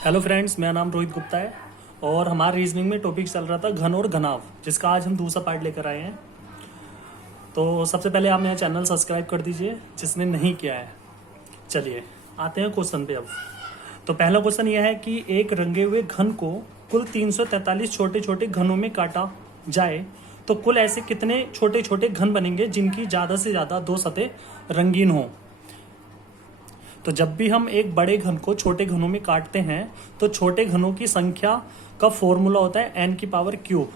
Hello friends, मेरा नाम रोहित गुप्ता है और हमारे रीजनिंग में टॉपिक चल रहा था घन और घनाभ, जिसका आज हम दूसरा पार्ट लेकर आए हैं। तो सबसे पहले आप मेरा चैनल सब्सक्राइब कर दीजिए जिसने नहीं किया है। चलिए आते हैं क्वेश्चन पे अब। तो पहला क्वेश्चन यह है कि एक रंगे हुए घन को कुल 343 छोटे छोटे घनों में काटा जाए तो कुल ऐसे कितने छोटे छोटे घन बनेंगे जिनकी ज़्यादा से ज़्यादा दो सतह रंगीन हो। तो जब भी हम एक बड़े घन को छोटे घनों में काटते हैं तो छोटे घनों की संख्या का फॉर्मूला होता है n की पावर क्यूब,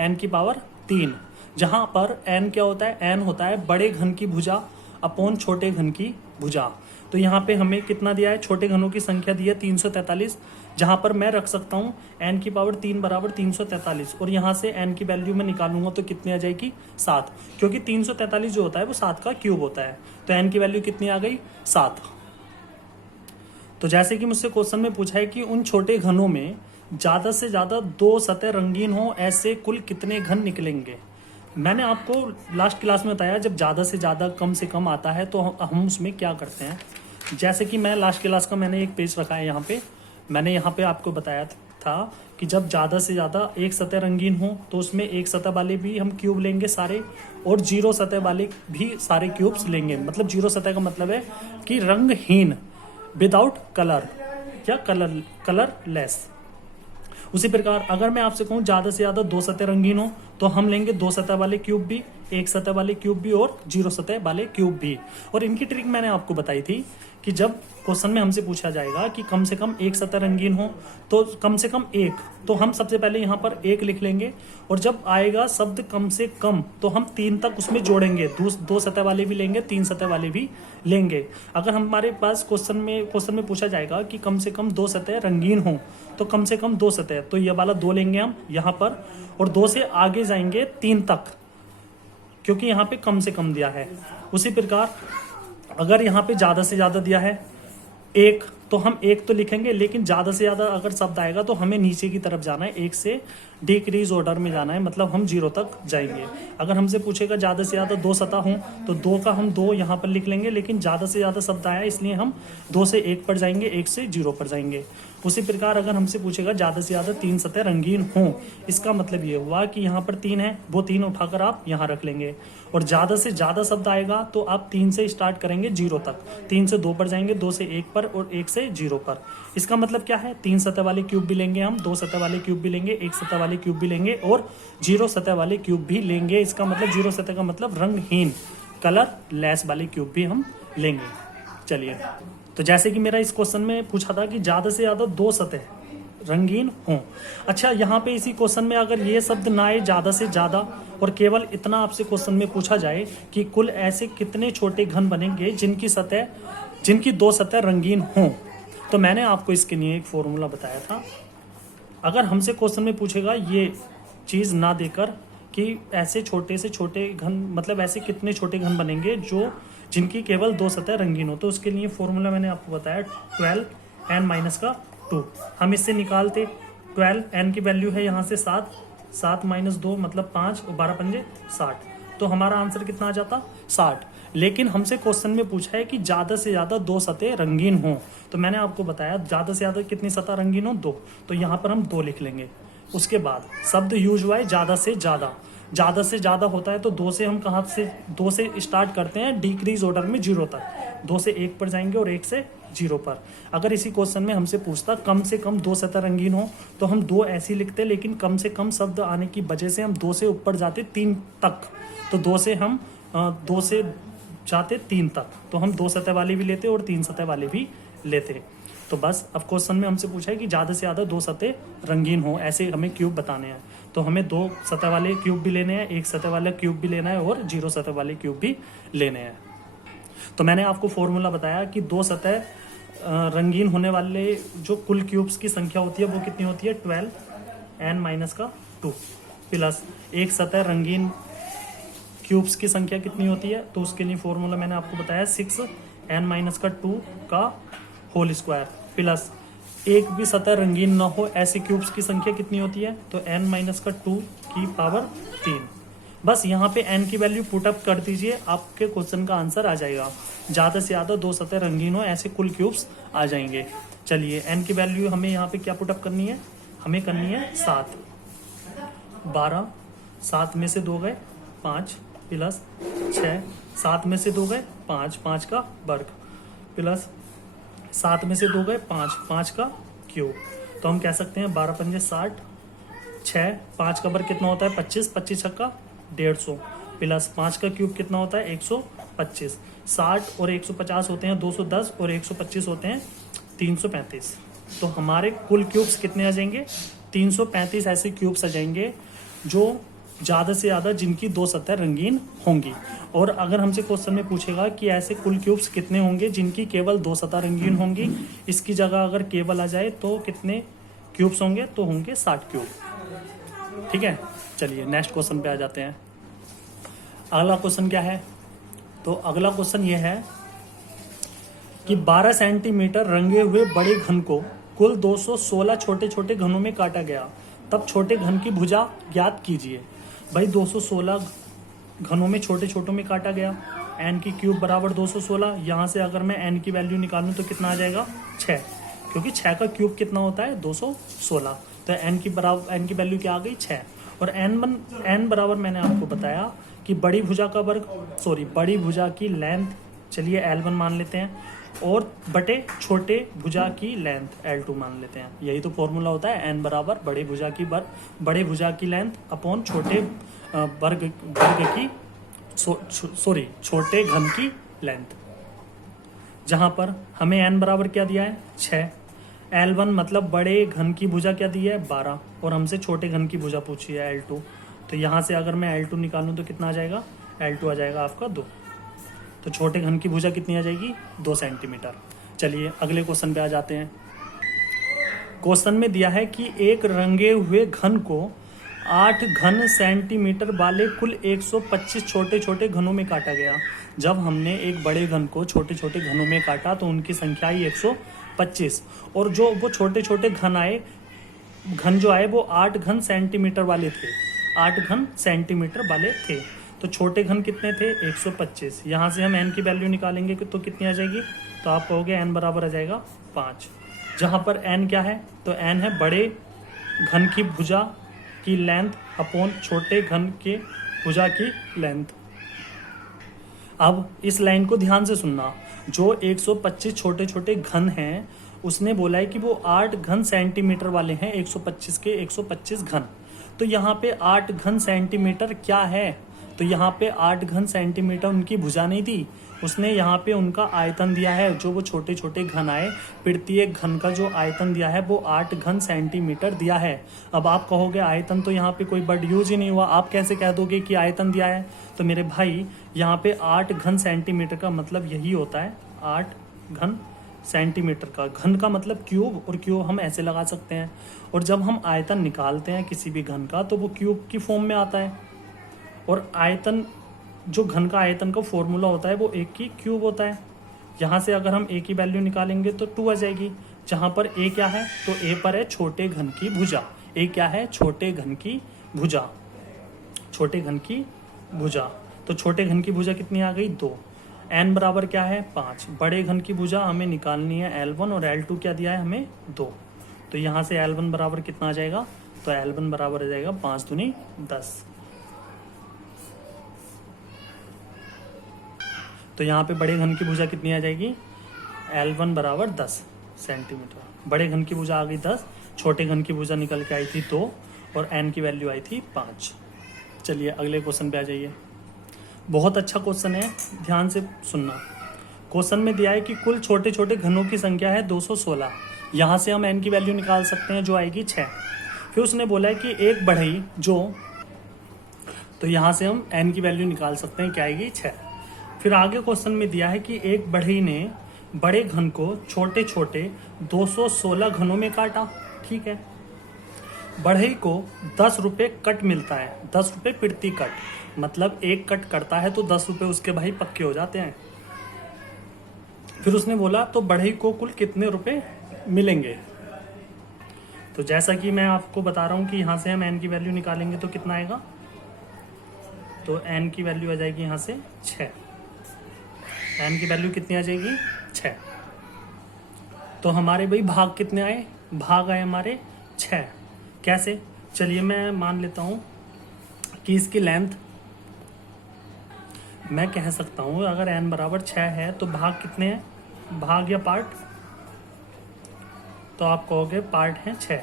n की पावर 3, जहां पर n क्या होता है, n होता है बड़े घन की भुजा अपॉन छोटे घन की भुजा। तो यहाँ पे हमें कितना दिया है, छोटे घनों की संख्या दी है 343, जहां पर मैं रख सकता हूँ n की पावर 3 बराबर 343 और यहाँ से n की वैल्यू मैं निकालूंगा तो कितनी आ जाएगी 7, क्योंकि 343 जो होता है वो 7 का क्यूब होता है। तो n की वैल्यू कितनी आ गई 7। तो जैसे कि मुझसे क्वेश्चन में पूछा है कि उन छोटे घनों में ज़्यादा से ज़्यादा दो सतह रंगीन हो, ऐसे कुल कितने घन निकलेंगे। मैंने आपको लास्ट क्लास में बताया जब ज़्यादा से ज़्यादा कम से कम आता है तो हम उसमें क्या करते हैं। जैसे कि मैं लास्ट क्लास का मैंने एक पेज रखा है यहाँ पे, मैंने यहाँ पे आपको बताया था कि जब ज़्यादा से ज़्यादा एक सतह रंगीन हो तो उसमें एक सतह वाले भी हम क्यूब लेंगे सारे और जीरो सतह वाले भी सारे क्यूब्स लेंगे। मतलब जीरो सतह का मतलब है कि रंगहीन, विदाउट कलर या कलरलेस। उसी प्रकार अगर मैं आपसे कहूँ ज़्यादा से ज़्यादा दो सतह रंगीन हो तो हम लेंगे दो सतह वाले क्यूब भी, एक सतह वाले क्यूब भी और जीरो सतह वाले क्यूब भी। और इनकी ट्रिक मैंने आपको बताई थी कि जब क्वेश्चन में हमसे पूछा जाएगा कि कम से कम एक सतह रंगीन हो तो कम से कम एक, तो हम सबसे पहले यहाँ पर एक लिख लेंगे और जब आएगा शब्द कम से कम तो हम 3 तक उसमें जोड़ेंगे, दो सतह वाले भी लेंगे, 3 सतह वाले भी लेंगे। अगर हमारे पास क्वेश्चन में पूछा जाएगा कि कम से कम दो सतह रंगीन हो तो कम से कम दो सतह, तो ये वाला 2 लेंगे हम यहाँ पर और 2 से आगे जाएंगे 3 तक, क्योंकि यहाँ पे कम से कम दिया है। उसी प्रकार अगर यहाँ पे ज़्यादा से ज़्यादा दिया है एक, तो हम एक तो लिखेंगे, लेकिन ज़्यादा से ज़्यादा अगर शब्द आएगा तो हमें नीचे की तरफ जाना है, एक से डिक्रीज ऑर्डर में जाना है, मतलब हम 0 तक जाएंगे। अगर हमसे पूछेगा ज़्यादा से ज़्यादा दो सतह हों तो 2 का हम 2 यहाँ पर लिख लेंगे, लेकिन ज़्यादा से ज़्यादा शब्द आया इसलिए हम 2 से 1 पर जाएंगे, 1 से 0 पर जाएंगे। उसी प्रकार अगर हमसे पूछेगा ज़्यादा से ज़्यादा 3 सतह रंगीन हों, इसका मतलब ये हुआ कि यहाँ पर 3 है, वो 3 उठाकर आप यहाँ रख लेंगे। और ज़्यादा से ज़्यादा शब्द आएगा तो आप 3 से स्टार्ट करेंगे 0 तक, 3 से 2 पर जाएंगे, 2 से 1 पर और 1 से 0 पर। इसका मतलब क्या है, 3 सतह वाले क्यूब भी लेंगे हम, 2 सतह वाले क्यूब भी लेंगे, 1 सतह वाले क्यूब भी लेंगे और 0 सतह वाले क्यूब भी लेंगे। इसका मतलब 0 सतह का मतलब रंगहीन, कलरलेस वाले क्यूब भी हम लेंगे। चलिए, तो जैसे कि मेरा इस क्वेश्चन में पूछा था कि ज़्यादा से ज़्यादा दो सतह रंगीन हों। अच्छा, यहाँ पे इसी क्वेश्चन में अगर ये शब्द ना आए ज़्यादा से ज़्यादा और केवल इतना आपसे क्वेश्चन में पूछा जाए कि कुल ऐसे कितने छोटे घन बनेंगे जिनकी दो सतह रंगीन हों, तो मैंने आपको इसके लिए एक फॉर्मूला बताया था। अगर हमसे क्वेश्चन में पूछेगा ये चीज़ ना देकर कि ऐसे छोटे से छोटे घन, मतलब ऐसे कितने छोटे घन बनेंगे जिनकी केवल दो सतह रंगीन हो, तो उसके लिए फॉर्मूला मैंने आपको बताया 12n-2। हम इससे निकालते 12n की वैल्यू है यहाँ से 7 माइनस 2 मतलब 5 और 12 पंजे 60, तो हमारा आंसर कितना आ जाता 60। लेकिन हमसे क्वेश्चन में पूछा है कि ज़्यादा से ज़्यादा दो सतह रंगीन हों, तो मैंने आपको बताया ज़्यादा से ज़्यादा कितनी सतह रंगीन हो, 2, तो यहाँ पर हम 2 लिख लेंगे। उसके बाद शब्द यूज हुआ है ज़्यादा से ज़्यादा होता है तो 2 से हम कहाँ से 2 से स्टार्ट करते हैं डिक्रीज ऑर्डर में 0 तक, 2 से 1 पर जाएंगे और 1 से 0 पर। अगर इसी क्वेश्चन में हमसे पूछता कम से कम दो सतह रंगीन हो तो हम 2 ऐसे लिखते, लेकिन कम से कम शब्द आने की वजह से हम 2 से ऊपर जाते 3 तक, तो 2 से हम 2 से जाते 3 तक, तो हम 2 सतह वाले भी लेते और 3 सतह वाले भी लेते। तो बस अब क्वेश्चन में हमसे पूछा है कि ज़्यादा से ज़्यादा दो सतह रंगीन हो, ऐसे हमें क्यूब बताने हैं, तो हमें 2 सतह वाले क्यूब भी लेने हैं, 1 सतह वाला क्यूब भी लेना है और 0 सतह वाले क्यूब भी लेने हैं। तो मैंने आपको फॉर्मूला बताया कि 2 सतह रंगीन होने वाले जो कुल क्यूब्स की संख्या होती है वो कितनी होती है 12n-2 प्लस 1 सतह रंगीन क्यूब्स की संख्या कितनी होती है, तो उसके लिए फॉर्मूला मैंने आपको बताया 6n-2 का होल स्क्वायर प्लस एक भी सतह रंगीन ना हो ऐसे क्यूब्स की संख्या कितनी होती है, तो n-2 की पावर 3। बस यहाँ पे n की वैल्यू पुटअप कर दीजिए, आपके क्वेश्चन का आंसर आ जाएगा। ज़्यादा से ज़्यादा दो सतह रंगीन हो ऐसे कुल क्यूब्स आ जाएंगे। चलिए n की वैल्यू हमें यहाँ पे क्या पुटअप करनी है, हमें करनी है 7। 12, 7 में से 2 गए 5 प्लस 6, 7 में से 2 गए 5, 5 का वर्ग प्लस 7 में से 2 गए 5, 5 का क्यूब। तो हम कह सकते हैं 12 पंजे 60, 6, 5 का वर्ग कितना होता है 25, 25 का 150 प्लस 5 का क्यूब कितना होता है 125। 60 और 150 होते हैं 210 और 125 होते हैं 335। तो हमारे कुल क्यूब्स कितने आ जाएंगे 335 ऐसे क्यूब्स आ जाएंगे जो ज़्यादा से ज़्यादा जिनकी 2 सतह रंगीन होंगी। और अगर हमसे क्वेश्चन में पूछेगा कि ऐसे कुल क्यूब्स कितने होंगे जिनकी केवल 2 सतह रंगीन होंगी, इसकी जगह अगर केवल आ जाए तो कितने क्यूब्स होंगे, तो होंगे 60 क्यूब। ठीक है, चलिए नेक्स्ट क्वेश्चन पे आ जाते हैं। अगला क्वेश्चन क्या है, तो अगला क्वेश्चन ये है कि 12 सेंटीमीटर रंगे हुए बड़े घन को कुल 216 छोटे छोटे घनों में काटा गया, तब छोटे घन की भुजा ज्ञात कीजिए। भाई 216 घनों में छोटे छोटों में काटा गया, n की क्यूब बराबर 216। यहाँ से अगर मैं n की वैल्यू निकालूं तो कितना आ जाएगा 6, क्योंकि 6 का क्यूब कितना होता है 216। तो n की वैल्यू क्या आ गई 6। और n बराबर मैंने आपको बताया कि बड़ी भुजा का वर्ग, बड़ी भुजा की लेंथ चलिए L1 मान लेते हैं, और बटे छोटे भुजा की लेंथ L2 मान लेते हैं। यही तो फॉर्मूला होता है, n बराबर बड़े भुजा की लेंथ अपॉन छोटे वर्ग की छोटे घन की लेंथ। जहां पर हमें n बराबर क्या दिया है 6, L1 मतलब बड़े घन की भुजा क्या दी है 12, और हमसे छोटे घन की भुजा पूछी है L2। तो यहाँ से अगर मैं L2 निकालूं तो कितना आ जाएगा, L2 आ जाएगा आपका 2। तो छोटे घन की भुजा कितनी आ जाएगी 2 सेंटीमीटर। चलिए अगले क्वेश्चन पे आ जाते हैं। क्वेश्चन में दिया है कि एक रंगे हुए घन को 8 घन सेंटीमीटर वाले कुल 125 छोटे छोटे घनों में काटा गया। जब हमने एक बड़े घन को छोटे छोटे घनों में काटा तो उनकी संख्या आई 125, और जो वो छोटे छोटे घन जो आए वो 8 घन सेंटीमीटर वाले थे, 8 घन सेंटीमीटर वाले थे। तो छोटे घन कितने थे 125। यहाँ से हम n की वैल्यू निकालेंगे तो कितनी आ जाएगी, तो आप कहोगे n बराबर आ जाएगा 5। जहाँ पर n क्या है, तो n है बड़े घन की भुजा की लेंथ अपॉन छोटे घन के भुजा की लेंथ। अब इस लाइन को ध्यान से सुनना, जो 125 छोटे छोटे घन हैं उसने बोला है कि वो 8 घन सेंटीमीटर वाले हैं, 125 के 125 घन। तो यहाँ पे 8 घन सेंटीमीटर क्या है, तो यहाँ पे 8 घन सेंटीमीटर उनकी भुजा नहीं दी, उसने यहाँ पे उनका आयतन दिया है। जो वो छोटे छोटे घन आए, प्रत्येक घन का जो आयतन दिया है वो 8 घन सेंटीमीटर दिया है। अब आप कहोगे आयतन तो यहाँ पे कोई वर्ड यूज ही नहीं हुआ, आप कैसे कह दोगे कि आयतन दिया है। तो मेरे भाई यहाँ पे 8 घन सेंटीमीटर का मतलब यही होता है, 8 घन सेंटीमीटर का, घन का मतलब क्यूब, और क्यूब हम ऐसे लगा सकते हैं। और जब हम आयतन निकालते हैं किसी भी घन का तो वो क्यूब की फॉर्म में आता है, और आयतन जो घन का आयतन का फॉर्मूला होता है वो 1 की क्यूब होता है। यहाँ से अगर हम a की वैल्यू निकालेंगे तो 2 आ जाएगी। जहाँ पर a क्या है, तो a पर है छोटे घन की भुजा। a क्या है, छोटे घन की भुजा, छोटे घन की भुजा। तो छोटे घन की भुजा कितनी आ गई 2। n बराबर क्या है 5। बड़े घन की भुजा हमें निकालनी है L1, और L2 क्या दिया है हमें 2। तो यहाँ से L1 बराबर कितना आ जाएगा, तो L1 बराबर आ जाएगा 5 दूनी 10। तो यहाँ पे बड़े घन की भुजा कितनी आ जाएगी, L1 बराबर 10 सेंटीमीटर। बड़े घन की भुजा आ गई 10, छोटे घन की भुजा निकल के आई थी 2, और n की वैल्यू आई थी 5। चलिए अगले क्वेश्चन पे आ जाइए। बहुत अच्छा क्वेश्चन है, ध्यान से सुनना। क्वेश्चन में दिया है कि कुल छोटे छोटे घनों की संख्या है 216। यहाँ से हम n की वैल्यू निकाल सकते हैं जो आएगी 6। फिर उसने बोला है कि एक बढ़ई जो, तो यहाँ से हम n की वैल्यू निकाल सकते हैं क्या आएगी 6। फिर आगे क्वेश्चन में दिया है कि एक बढ़ई ने बड़े घन को छोटे छोटे 216 घनों में काटा। ठीक है, बढ़ई को 10 रुपये कट मिलता है, 10 रुपये प्रति कट, मतलब एक कट करता है तो 10 रुपये उसके भाई पक्के हो जाते हैं। फिर उसने बोला तो बढ़ई को कुल कितने रुपए मिलेंगे। तो जैसा कि मैं आपको बता रहा हूँ कि यहाँ से हम n की वैल्यू निकालेंगे तो कितना आएगा, तो n की वैल्यू आ जाएगी यहाँ से 6। n की वैल्यू कितनी आ जाएगी 6। तो हमारे भाई भाग कितने आए, भाग आए हमारे 6। कैसे, चलिए मैं मान लेता हूँ कि इसकी लेंथ मैं कह सकता हूँ अगर n बराबर 6 है तो भाग कितने हैं, भाग या पार्ट, तो आप कहोगे पार्ट हैं 6।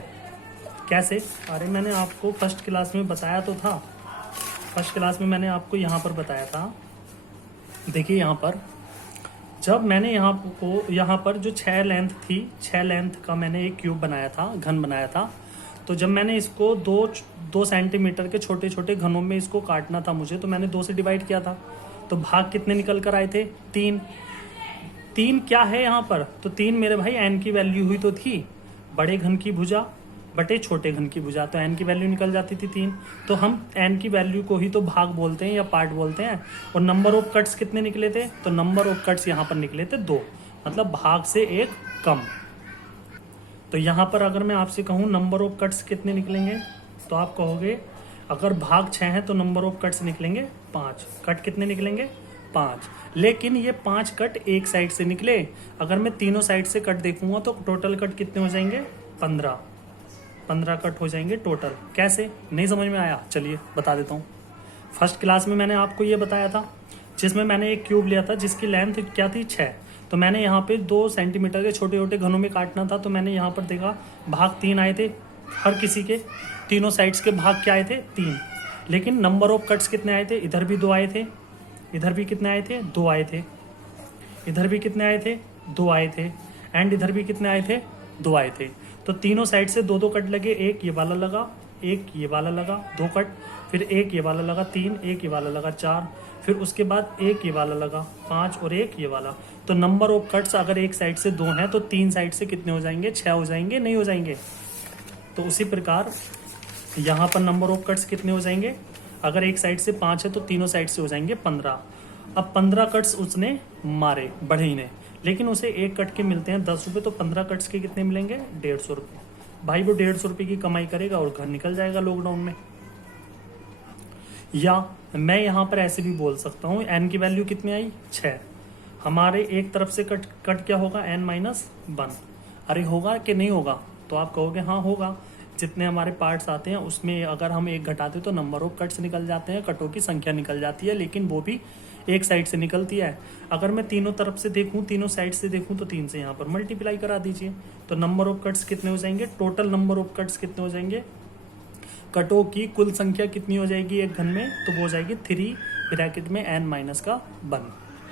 कैसे, अरे मैंने आपको फर्स्ट क्लास में बताया तो था, फर्स्ट क्लास में मैंने आपको यहाँ पर बताया था। देखिए यहाँ पर जब मैंने यहाँ पर जो 6 लेंथ थी, 6 लेंथ का मैंने एक क्यूब बनाया था, घन बनाया था। तो जब मैंने इसको 2 सेंटीमीटर के छोटे छोटे घनों में इसको काटना था मुझे, तो मैंने 2 से डिवाइड किया था। तो भाग कितने निकल कर आए थे, 3। 3 क्या है यहाँ पर, तो 3 मेरे भाई n की वैल्यू हुई तो थी, बड़े घन की भुजा बटे छोटे घन की भुजा, तो n की वैल्यू निकल जाती थी 3। तो हम n की वैल्यू को ही तो भाग बोलते हैं या पार्ट बोलते हैं। और नंबर ऑफ कट्स कितने निकले थे, तो नंबर ऑफ कट्स यहाँ पर निकले थे 2, मतलब भाग से 1 कम। तो यहाँ पर अगर मैं आपसे कहूँ नंबर ऑफ कट्स कितने निकलेंगे, तो आप कहोगे अगर भाग 6 है तो नंबर ऑफ कट्स निकलेंगे 5। कट कितने निकलेंगे, 5। लेकिन ये 5 कट एक साइड से निकले, अगर मैं तीनों साइड से कट देखूंगा तो टोटल कट कितने हो जाएंगे, 15 कट हो जाएंगे टोटल। कैसे, नहीं समझ में आया, चलिए बता देता हूँ। फर्स्ट क्लास में मैंने आपको ये बताया था, जिसमें मैंने एक क्यूब लिया था जिसकी लेंथ क्या थी, 6। तो मैंने यहाँ पे 2 सेंटीमीटर के छोटे छोटे घनों में काटना था, तो मैंने यहाँ पर देखा भाग 3 आए थे, हर किसी के तीनों साइड्स के भाग क्या आए थे, 3। लेकिन नंबर ऑफ कट्स कितने आए थे, इधर भी 2 आए थे, इधर भी कितने आए थे, 2 आए थे, इधर भी कितने आए थे, 2 आए थे, एंड इधर भी कितने आए थे, 2 आए थे। तो तीनों साइड से 2 कट लगे, एक ये वाला लगा, एक ये वाला लगा, 2 कट, फिर एक ये वाला लगा 3, एक ये वाला लगा 4, फिर उसके बाद एक ये वाला लगा 5 और एक ये वाला। तो नंबर ऑफ कट्स अगर एक साइड से 2 हैं तो 3 साइड से कितने हो जाएंगे, 6 हो जाएंगे, नहीं हो जाएंगे। तो उसी प्रकार यहाँ पर नंबर ऑफ कट्स कितने हो जाएंगे, अगर एक साइड से 5 है तो तीनों साइड से हो जाएंगे 15। अब 15 कट्स उसने मारे बढ़ई ने, लेकिन उसे एक कट के मिलते हैं 10 रुपये, तो 15 कट्स के कितने मिलेंगे, 150 रुपये। भाई वो 150 रुपये की कमाई करेगा और घर निकल जाएगा लॉकडाउन में। या मैं यहाँ पर ऐसे भी बोल सकता हूँ n की वैल्यू कितनी आई, 6। हमारे एक तरफ से कट क्या होगा, n-1। अरे होगा कि नहीं होगा, तो आप कहोगे हाँ होगा। जितने हमारे पार्ट्स आते हैं उसमें अगर हम एक घटाते तो नंबर ऑफ कट्स निकल जाते हैं, कटों की संख्या निकल जाती है, लेकिन वो भी एक साइड से निकलती है। अगर मैं तीनों तरफ से देखूं, तीनों साइड से देखूं, तो 3 से यहाँ पर मल्टीप्लाई करा दीजिए, तो नंबर ऑफ कट्स कितने हो जाएंगे, टोटल नंबर ऑफ कट्स कितने हो जाएंगे, कटों की कुल संख्या कितनी हो जाएगी एक घन में, तो वो हो जाएगी 3 ब्रैकेट में n-1।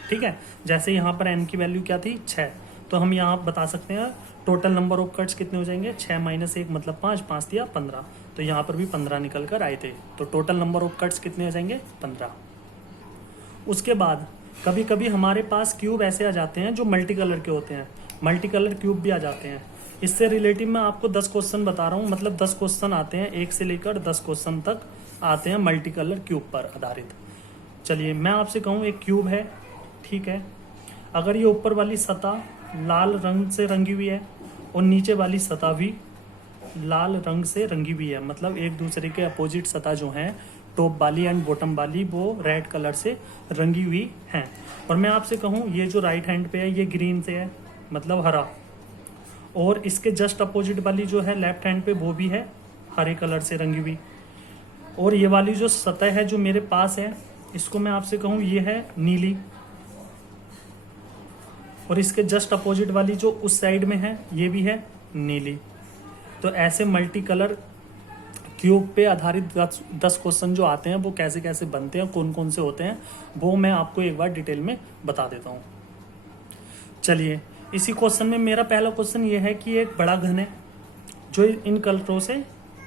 ठीक है, जैसे यहाँ पर n की वैल्यू क्या थी, 6, तो हम यहाँ बता सकते हैं टोटल नंबर ऑफ कट्स कितने हो जाएंगे, 6 - 1 मतलब 5, 5 दिया 15, तो यहाँ पर भी 15 निकल कर आए थे। तो टोटल नंबर ऑफ कट्स कितने हो जाएंगे, 15। उसके बाद कभी कभी हमारे पास क्यूब ऐसे आ जाते हैं जो मल्टी कलर के होते हैं, मल्टी कलर क्यूब भी आ जाते हैं। इससे रिलेटिव मैं आपको 10 क्वेश्चन बता रहा हूँ, मतलब 10 क्वेश्चन आते हैं, 1 से लेकर 10 क्वेश्चन तक आते हैं मल्टी कलर क्यूब पर आधारित। चलिए मैं आपसे कहूँ एक क्यूब है, ठीक है, अगर ये ऊपर वाली सतह लाल रंग से रंगी हुई है और नीचे वाली सतह भी लाल रंग से रंगी हुई है, मतलब एक दूसरे के अपोजिट सतह जो हैं, टॉप वाली एंड बॉटम वाली, वो रेड कलर से रंगी हुई हैं। और मैं आपसे कहूँ ये जो राइट हैंड पे है ये ग्रीन से है, मतलब हरा, और इसके जस्ट अपोजिट वाली जो है लेफ्ट हैंड पे वो भी है हरे कलर से रंगी हुई। और ये वाली जो सतह है जो मेरे पास है, इसको मैं आपसे कहूँ ये है नीली, और इसके जस्ट अपोजिट वाली जो उस साइड में है ये भी है नीली। तो ऐसे मल्टी कलर क्यूब पे आधारित 10 क्वेश्चन जो आते हैं वो कैसे कैसे बनते हैं, कौन कौन से होते हैं, वो मैं आपको एक बार डिटेल में बता देता हूँ। चलिए इसी क्वेश्चन में मेरा पहला क्वेश्चन ये है कि एक बड़ा घन है जो इन कलरों से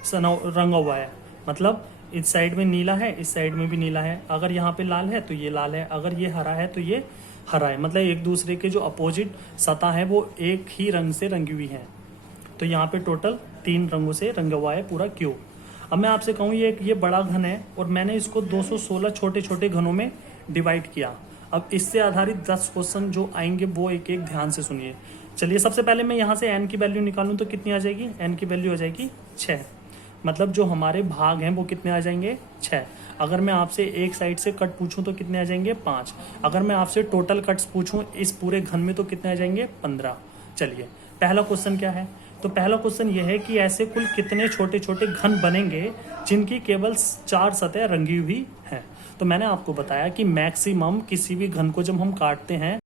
रंगा हुआ है, मतलब इस साइड में नीला है, इस साइड में भी नीला है, अगर यहाँ पे लाल है तो ये लाल है, अगर ये हरा है तो ये हरा है, मतलब एक दूसरे के जो अपोजिट सतह है वो एक ही रंग से रंगी हुई है। तो यहाँ पे टोटल 3 रंगों से रंगा हुआ है पूरा क्यूब। अब मैं आपसे कहूँ ये बड़ा घन है और मैंने इसको 216 छोटे छोटे घनों में डिवाइड किया। अब इससे आधारित 10 क्वेश्चन जो आएंगे वो एक एक ध्यान से सुनिए। चलिए सबसे पहले मैं यहाँ से n की वैल्यू निकालूं तो कितनी आ जाएगी, n की वैल्यू आ जाएगी 6, मतलब जो हमारे भाग हैं वो कितने आ जाएंगे, 6। अगर मैं आपसे एक साइड से कट पूछूं तो कितने आ जाएंगे, 5। अगर मैं आपसे टोटल कट्स पूछूं इस पूरे घन में तो कितने आ जाएंगे, 15। चलिए पहला क्वेश्चन क्या है? तो पहला क्वेश्चन यह है कि ऐसे कुल कितने छोटे छोटे घन बनेंगे जिनकी केवल 4 सतह रंगी हुई हैं। तो मैंने आपको बताया कि मैक्सिमम किसी भी घन को जब हम काटते हैं